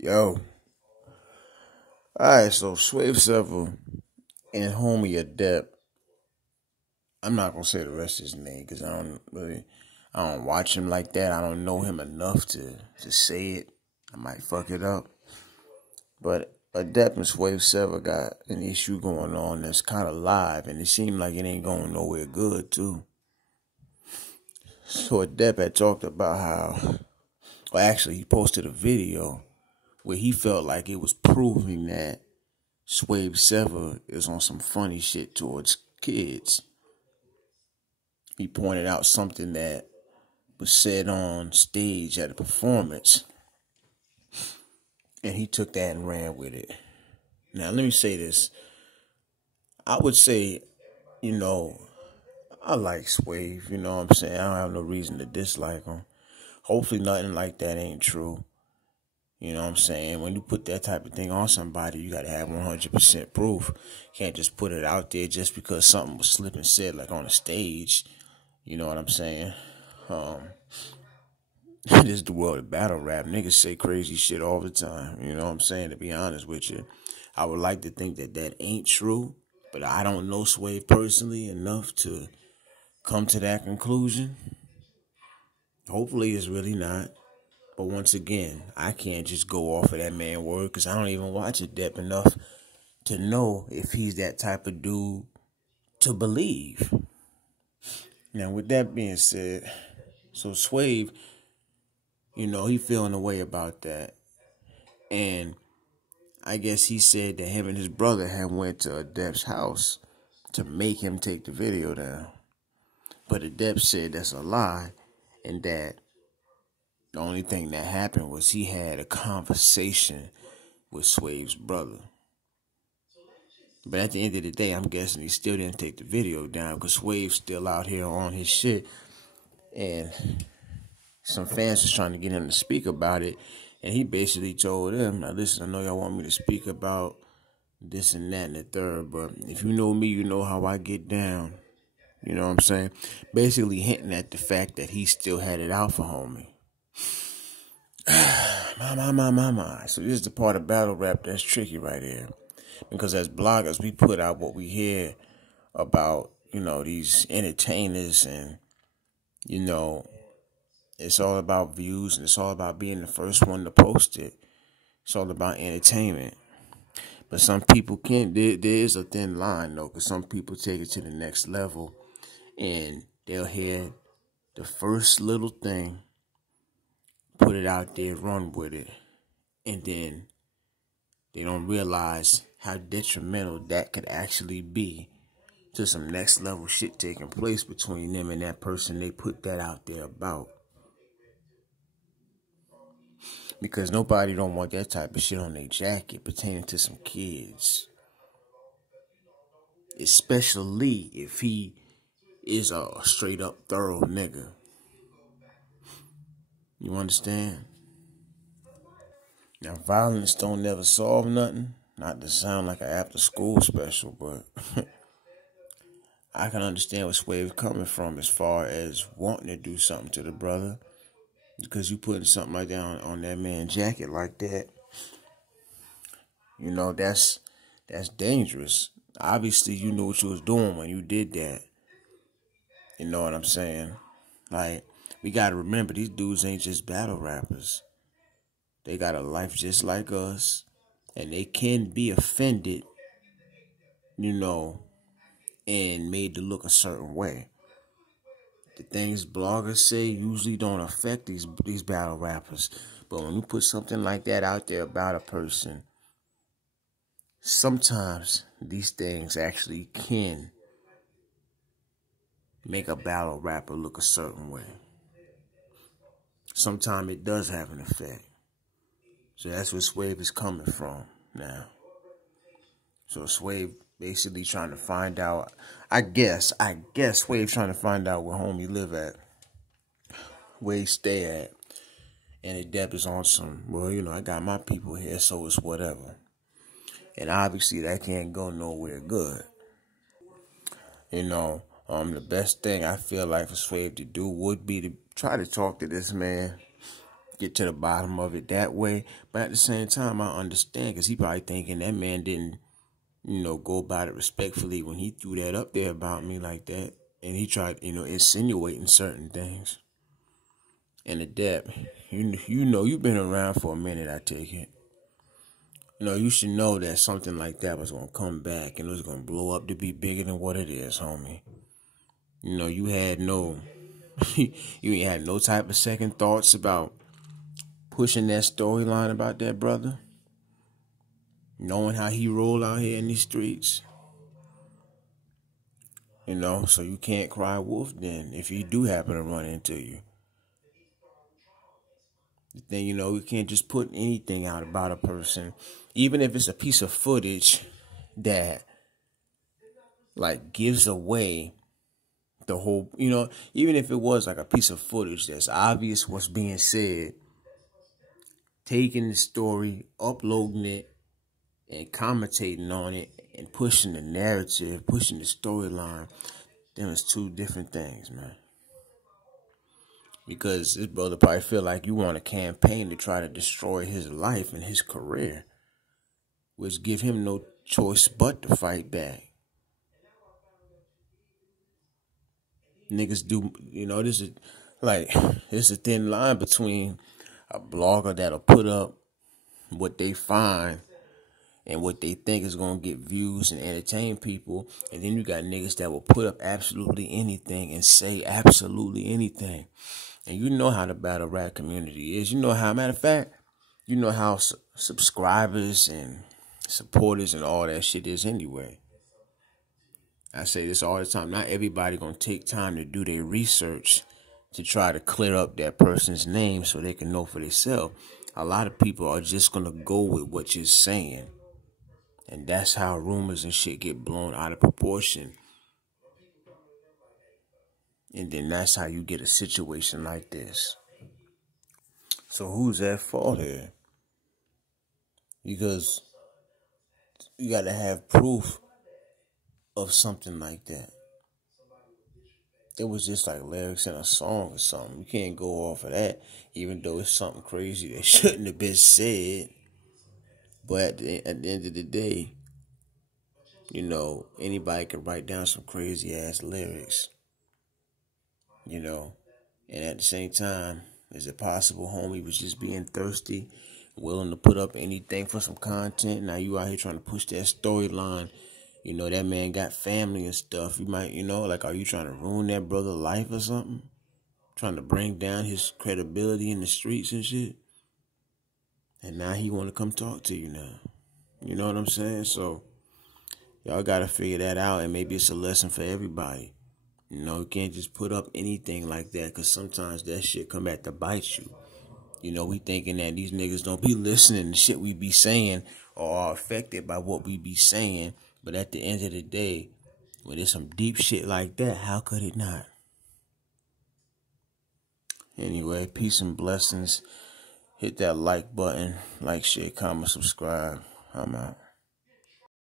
Yo, alright, so SWAVE SEVAH and homie ADEPT. I'm not gonna say the rest of his name because I don't watch him like that. I don't know him enough to say it. I might fuck it up. But ADEPT and SWAVE SEVAH got an issue going on that's kind of live, and it seemed like it ain't going nowhere good too. So ADEPT had talked about how, well, actually, he posted a video where he felt like it was proving that SWAVE SEVAH is on some funny shit towards kids. He pointed out something that was said on stage at a performance, and he took that and ran with it. Now, let me say this. I would say, I like SWAVE, you know what I'm saying? I don't have no reason to dislike him. Hopefully nothing like that ain't true. You know what I'm saying? When you put that type of thing on somebody, you got to have 100% proof. You can't just put it out there just because something was slipping said, like on a stage. You know what I'm saying? This is the world of battle rap. Niggas say crazy shit all the time. You know what I'm saying? To be honest with you, I would like to think that that ain't true, but I don't know SWAVE personally enough to come to that conclusion. Hopefully it's really not. But once again, I can't just go off of that man's word because I don't even watch ADEPT enough to know if he's that type of dude to believe. Now, with that being said, so SWAVE, he feeling a way about that. And I guess he said that him and his brother had went to ADEPT's house to make him take the video down. But ADEPT said that's a lie and that the only thing that happened was he had a conversation with SWAVE's brother. But at the end of the day, I'm guessing he still didn't take the video down because SWAVE's still out here on his shit. And some fans was trying to get him to speak about it. And he basically told them, now listen, I know y'all want me to speak about this and that and the third, but if you know me, you know how I get down. You know what I'm saying? Basically hinting at the fact that he still had it out for homie. my. So this is the part of battle rap that's tricky right here. Because as bloggers, we put out what we hear about, these entertainers and, it's all about views and it's all about being the first one to post it. It's all about entertainment. But some people can't, there is a thin line though, because some people take it to the next level and they'll hear the first little thing, put it out there, run with it, and then they don't realize how detrimental that could actually be to some next level shit taking place between them and that person they put that out there about. Because nobody don't want that type of shit on their jacket pertaining to some kids. Especially if he is a straight up thorough nigga. You understand? Now, violence don't never solve nothing. Not to sound like an after school special, but I can understand where SWAVE coming from as far as wanting to do something to the brother. Because you putting something like that on that man's jacket like that, that's dangerous. Obviously, you knew what you was doing when you did that. You know what I'm saying? Like, we got to remember, these dudes ain't just battle rappers. They got a life just like us. And they can be offended, and made to look a certain way. The things bloggers say usually don't affect these battle rappers. But when you put something like that out there about a person, sometimes these things actually can make a battle rapper look a certain way. Sometimes it does have an effect. So that's where SWAVE is coming from now. So SWAVE basically trying to find out, I guess SWAVE trying to find out where homie live at, where he stay at. And ADEPT is on some, well, I got my people here, so it's whatever. And obviously that can't go nowhere good. The best thing I feel like for SWAVE to do would be to try to talk to this man, get to the bottom of it that way. But at the same time, I understand, because he probably thinking that man didn't, go about it respectfully when he threw that up there about me like that. And he tried, insinuating certain things. And ADEPT, you've been around for a minute, I take it. You should know that something like that was going to come back and it was going to blow up to be bigger than what it is, homie. You had you ain't had no type of second thoughts about pushing that storyline about that brother, knowing how he roll out here in these streets. So you can't cry wolf then if he do happen to run into you. Then, you can't just put anything out about a person, even if it's a piece of footage that, like, gives away the whole, even if it was like a piece of footage that's obvious what's being said, taking the story, uploading it, and commentating on it, and pushing the narrative, pushing the storyline, them is two different things, man. Because this brother probably feel like you want a campaign to try to destroy his life and his career, which give him no choice but to fight back. Niggas do, this is a thin line between a blogger that'll put up what they find and what they think is going to get views and entertain people. And then you got niggas that will put up absolutely anything and say absolutely anything. And you know how the battle rap community is. Matter of fact, how subscribers and supporters and all that shit is anyway. I say this all the time. Not everybody going to take time to do their research to try to clear up that person's name so they can know for themselves. A lot of people are just going to go with what you're saying. And that's how rumors and shit get blown out of proportion. And then that's how you get a situation like this. So who's at fault here? Because you got to have proof of something like that. It was just like lyrics in a song or something. You can't go off of that, even though it's something crazy that shouldn't have been said. But at the end of the day, anybody can write down some crazy ass lyrics. And at the same time, is it possible homie was just being thirsty, willing to put up anything for some content? Now you out here trying to push that storyline. That man got family and stuff. You might, are you trying to ruin that brother's life or something? Trying to bring down his credibility in the streets and shit? And now he want to come talk to you now. You know what I'm saying? So, y'all got to figure that out, and maybe it's a lesson for everybody. You can't just put up anything like that, because sometimes that shit come back to bite you. We thinking that these niggas don't be listening to shit we be saying or are affected by what we be saying. But at the end of the day, when there's some deep shit like that, how could it not? Anyway, peace and blessings. Hit that like button. Like, share, comment, subscribe. I'm out.